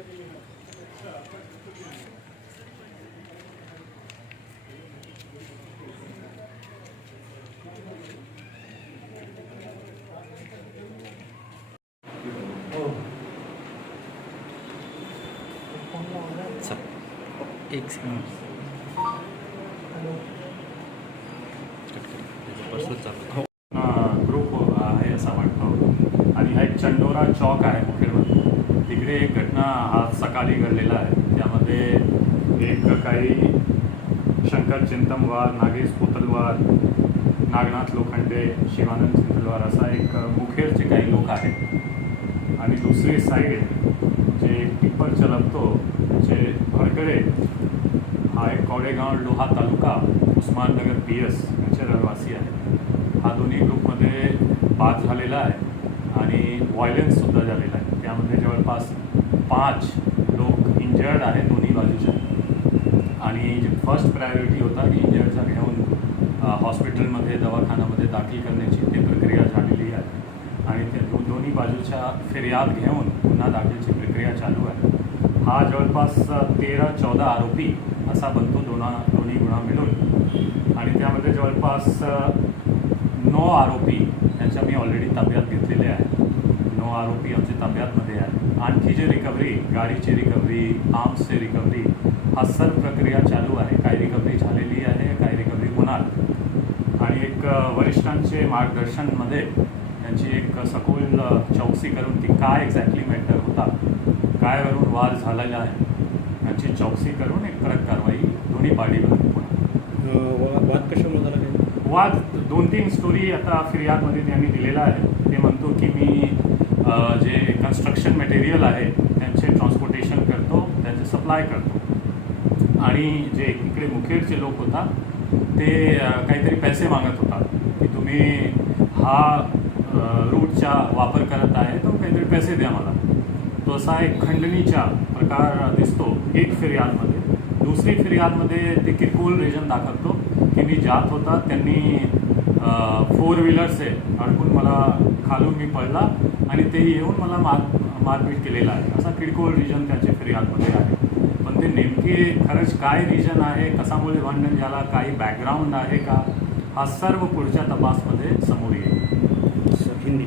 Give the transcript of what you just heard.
एक ग्रुप आहे असा वाटतो. आणि हा एक चंडोरा चौक आहे मुखेडमध्ये तिकडे एक घटना हा सकाळी घडलेला आहे. त्यामध्ये एक काही शंकर चिंतमवार नागेश पुतलवार नागनाथ लोखंडे शिवानंद चिंतलवार असा एक मुखेरचे काही लोक आहेत. आणि दुसरी साईड जे टिप्पर चलवतो जे भडकडे हा एक कवडेगाव लोहा तालुका उस्माननगर पी एस याचे रहिवासी आहे हा दोन्ही ग्रुपमध्ये बाद झालेला आहे. आणि व्हायलन्ससुद्धा जवळपास पाच लोक इंजर्ड आहेत दोन्ही बाजूच्या. आणि जे फर्स्ट प्रायोरिटी होता की इंजर्डचा घेऊन हॉस्पिटलमध्ये दवाखान्यामध्ये दाखल करण्याची ती प्रक्रिया झालेली आहे. आणि त्या दो दोन्ही बाजूच्या फिर्याद घेऊन गुन्हा दाखलची प्रक्रिया चालू आहे. हा जवळपास तेरा चौदा आरोपी असा बनतो. दोना दोन्ही गुन्हा मिळून. आणि त्यामध्ये जवळपास नऊ आरोपी यांच्या मी ऑलरेडी ताब्यात घेतलेले आहे नऊ आरोपी आमच्या ताब्यातमध्ये आहे आणखी जे रिकव्हरी गाडीची रिकव्हरी आर्म्सची रिकव्हरी हा सर्व प्रक्रिया चालू आहे. काही रिकव्हरी झालेली आहे काही रिकव्हरी होणार. आणि एक वरिष्ठांचे मार्गदर्शनमध्ये त्यांची एक सखोल चौकशी करून की काय एक्झॅक्टली मॅटर होता काय वरून वार झालेला आहे याची चौकशी करून एक कडक कारवाई दोन्ही पार्टीवर होणार. वाद कशामुळे झाला वाद दोन तीन स्टोरी आता फिर्यादमध्ये त्यांनी दिलेला आहे. ते म्हणतो की मी जे कन्स्ट्रक्शन मटेरियल आहे त्यांचे ट्रान्सपोर्टेशन करतो त्यांचे सप्लाय करतो. आणि जे इकडे मुखेडचे लोक होता ते काहीतरी पैसे मागत होता की तुम्ही हा रूटचा वापर करत आहे तर काहीतरी पैसे द्या मला. तो असा एक खंडणीचा प्रकार दिसतो एक फिर्यादमध्ये. दुसरी फिर्यादमध्ये ते किरकोळ रिजन दाखवतो की मी जात होता त्यांनी फोर व्हीलर्स आहे अडकून मला खालून मी पडला आणि ते येऊन मला मार मारपीट केलेला आहे. असा किरकोळ रिजन त्याच्या फिर्यादमध्ये आहे. पण ते नेमके खरंच काय रिजन आहे? कशामुळे भांडण झाला? काही बॅकग्राऊंड आहे का? हा सर्व पुढच्या तपासमध्ये समोर येईल. सर हिंदी